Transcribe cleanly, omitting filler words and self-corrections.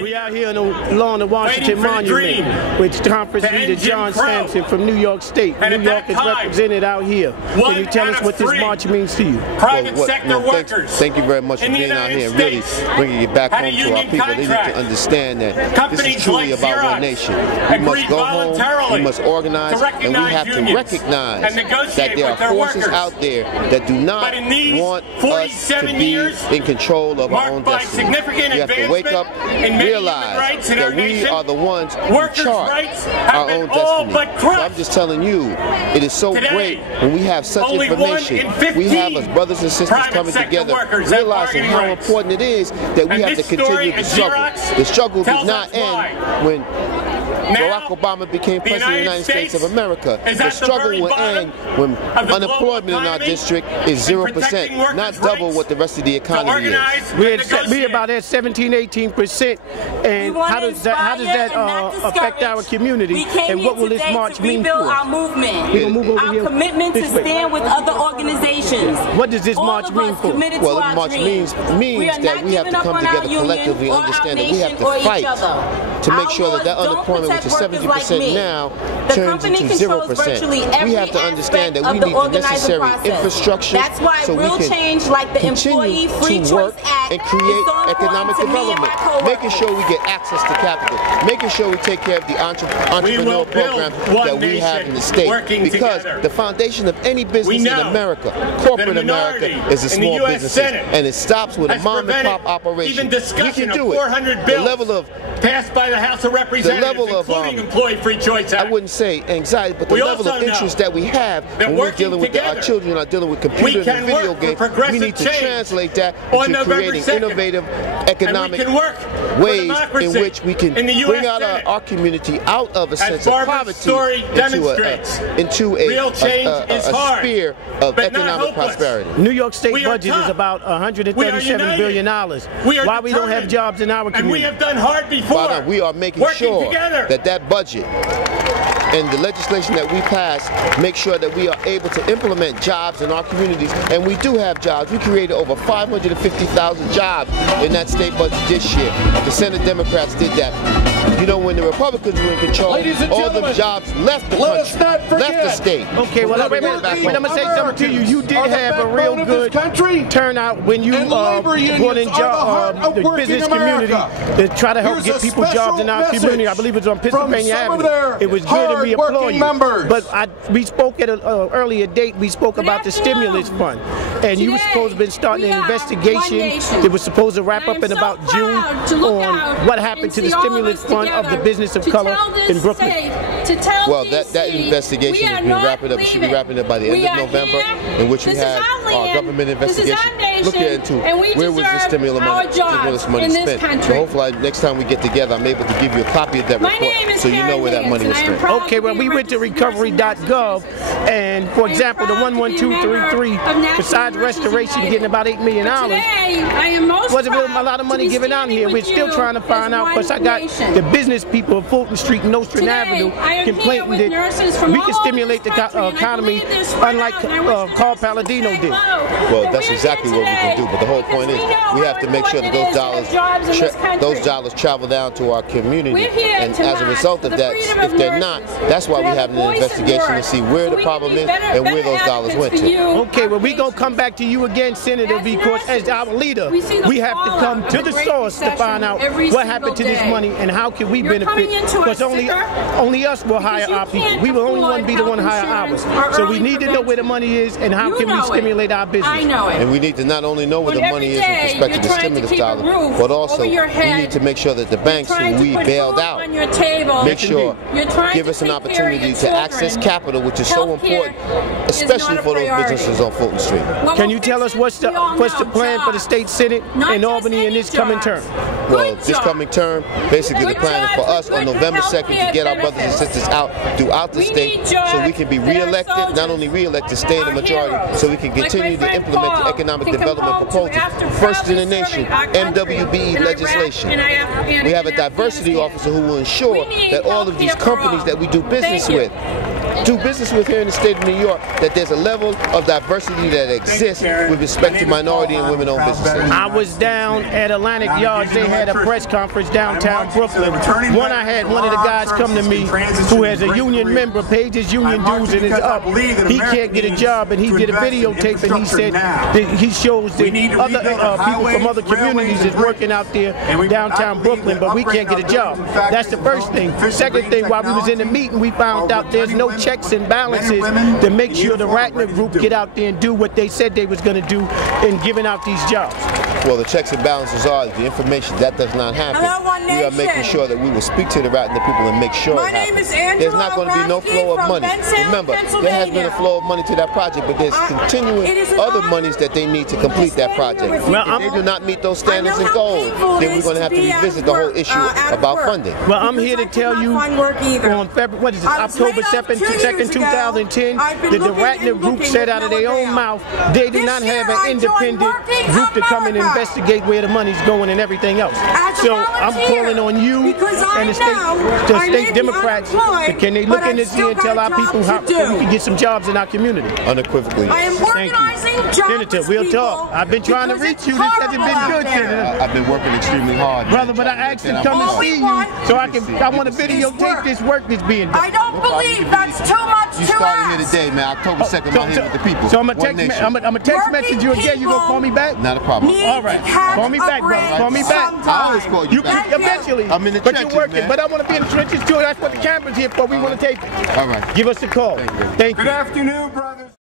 We out here on the lawn of Washington Monument with Conference Leader John Sampson from New York State. New York is represented out here. Can you tell us what this march means to you? Private sector workers. Thank you very much for being out here and really bringing it back home to our people. They need to understand that this is truly about one nation. We must go home, we must organize, and we have to recognize that there are forces out there that do not want us to be in control of our own destiny. We have to wake up and realize that we are the ones who chart our own destiny. So I'm just telling you, it is so great when we have such information. We have us brothers and sisters coming together, realizing how important it is that we have to continue the struggle. The struggle did not end when Barack Obama became president of the United States of America. The struggle will end when unemployment in our district is 0%, not double what the rest of the economy is. We're about at 17–18%, and how does that affect our community? And what will this march mean for us? Our commitment to stand with other organizations. What does this march mean for us? Well, the march means that we have to come together collectively and understand that we have to fight to make sure that unemployment, which is 70% now, turns into 0%. We have to understand that we need the necessary infrastructure so we can continue to work and create economic development, making sure we get access to capital, making sure we take care of the entrepreneurial program that we have in the state. Because the foundation of any business in America, corporate America, is the small businesses, and it stops with a mom-and-pop operation. We can do it. The level of passed by the House of Representatives, including Employee Free Choice Act. I wouldn't say anxiety, but the level of interest that we have when we're dealing with our children are dealing with computers and video games. We need to translate that into creating innovative economic ways in which we can bring out our community out of a sense of poverty into a sphere of economic prosperity. New York State budget is about $137 billion. Why we don't have jobs in our community? And we have done hard before. We are making sure that budget and the legislation that we pass make sure that we are able to implement jobs in our communities, and we do have jobs. We created over 550,000 jobs in that state budget this year. The Senate Democrats did that. You know, when the Republicans were in control, all the jobs left the country, left the state. Okay, well, wait a minute. I'm going to say something to you. You did have a real good turnout when you brought in the business community to try to help get people jobs in our community. I believe it was on Pennsylvania Avenue. It was good, and we applaud you. But we spoke at an earlier date. We spoke about the stimulus fund, and you were supposed to have been starting an investigation. It was supposed to wrap up in about June on what happened to the stimulus fund of the business of color in Brooklyn. Well, that investigation has been wrapping up. It should be wrapping up by the end of November, in which we have our government investigation looking into where was the stimulus money spent. So hopefully next time we get together, I'm able to give you a copy of that report so you know where that money was spent. Okay, well, we went to recovery.gov, and for example, the 11233, besides restoration getting about $8 million, wasn't really a lot of money given out here. We're still trying to find out, because I got the business people of Fulton Street and Nostrand Avenue complaining that we can stimulate the economy unlike Carl Palladino did. Well, that's exactly what we can do, but the whole point is we have to make sure that those dollars travel down to our community, and as a result of that, if they're not, that's why we're having an investigation to see where the problem is and where those dollars went to. Okay, well, we're going to come back to you again, Senator, because as our leader, we have to come to the source to find out what happened to this money and how can we benefit, because only us will hire our people. We will only be the one to hire ours. So we need to know where the money is and how can we stimulate our business. And we need to not only know where the money is with respect to the stimulus dollars, but also we need to make sure that the banks who we bailed out make sure give us an opportunity to access capital, which is so important, especially for those businesses on Fulton Street. Can you tell us what's the plan for the state Senate in Albany in this coming term? Well, this coming term, basically the plan is for us on November 2nd to get our brothers and sisters out throughout the state so we can be re-elected, not only re-elected, stay in the majority, so we can continue to implement the economic development proposal, first in the nation, MWBE legislation. We have a diversity officer who will ensure that all of these companies that we do business with do business with here in the state of New York, that there's a level of diversity that exists with respect to minority and women-owned businesses. I was down at Atlantic Yards. They had a press conference downtown Brooklyn. I had one of the guys come to me who has a union member, paid his union dues and is up. He can't get a job, and he did a videotape, and he said that he shows that other people from other communities is working out there downtown Brooklyn, but we can't get a job. That's the first thing. Second thing, while we was in the meeting, we found out there's no checks and balances to make sure the Ratner Group get out there and do what they said they was going to do in giving out these jobs. Well, the checks and balances are the information. That does not happen. We are making sure that we will speak to the Ratner people and make sure it happens. There's not going to be no flow of money. Remember, there has been a flow of money to that project, but there's continuing other monies that they need to complete that project. If they do not meet those standards and goals, then we're going to have to revisit the whole issue about funding. Well, I'm here to tell you on February, October 2nd, 2010, that the Ratner Group said out of their own mouth they did not have an independent group to come and investigate where the money's going and everything else. So I'm calling on you and the state Democrats. Can they look in this here and tell our people how we can get some jobs in our community? Unequivocally. I am organizing job. Senator, we'll talk. I've been trying to reach you. This hasn't been good, Senator. I've been working extremely hard, brother. But I asked to come and see you, so I want to videotape this work that's being done. I don't believe that's too much. You started here today, man. October 2nd, I'm here with the people. So I'm gonna text message you again. You gonna call me back? Not a problem. All right. Call me back, brother. Call me back. I always call you back. Eventually. I'm in the trenches, you're working. man. But I want to be in the trenches too. That's what the camera's here for. We want to tape it. All right. Give us a call. Thank you. Good afternoon, brothers.